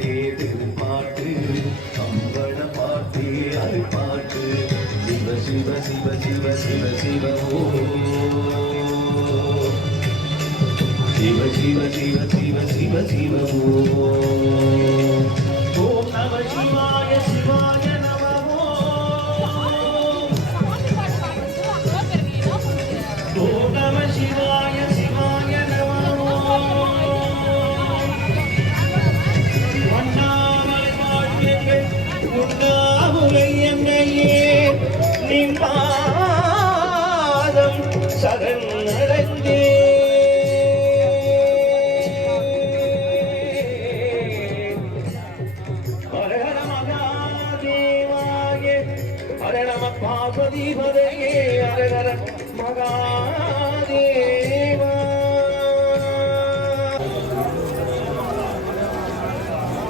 பாட்டே திருப்பாட்டு கம்பள பாட்டே அது பாட்டு சிவ சிவ சிவ சிவ சிவ சிவ ஓ சிவ சிவ சிவ சிவ சிவ சிவ ஓம் நம சிவாய சிவாய நமோ ஓம் நம சிவாய சிவாய நமோ ஒன்னாமலை வாழ்க்கைகள் உண்ணாமுலை என்னையே நிம்பாதம் சரண் நடந்தே Hare Rama Parvati Hare Hare Hare Maga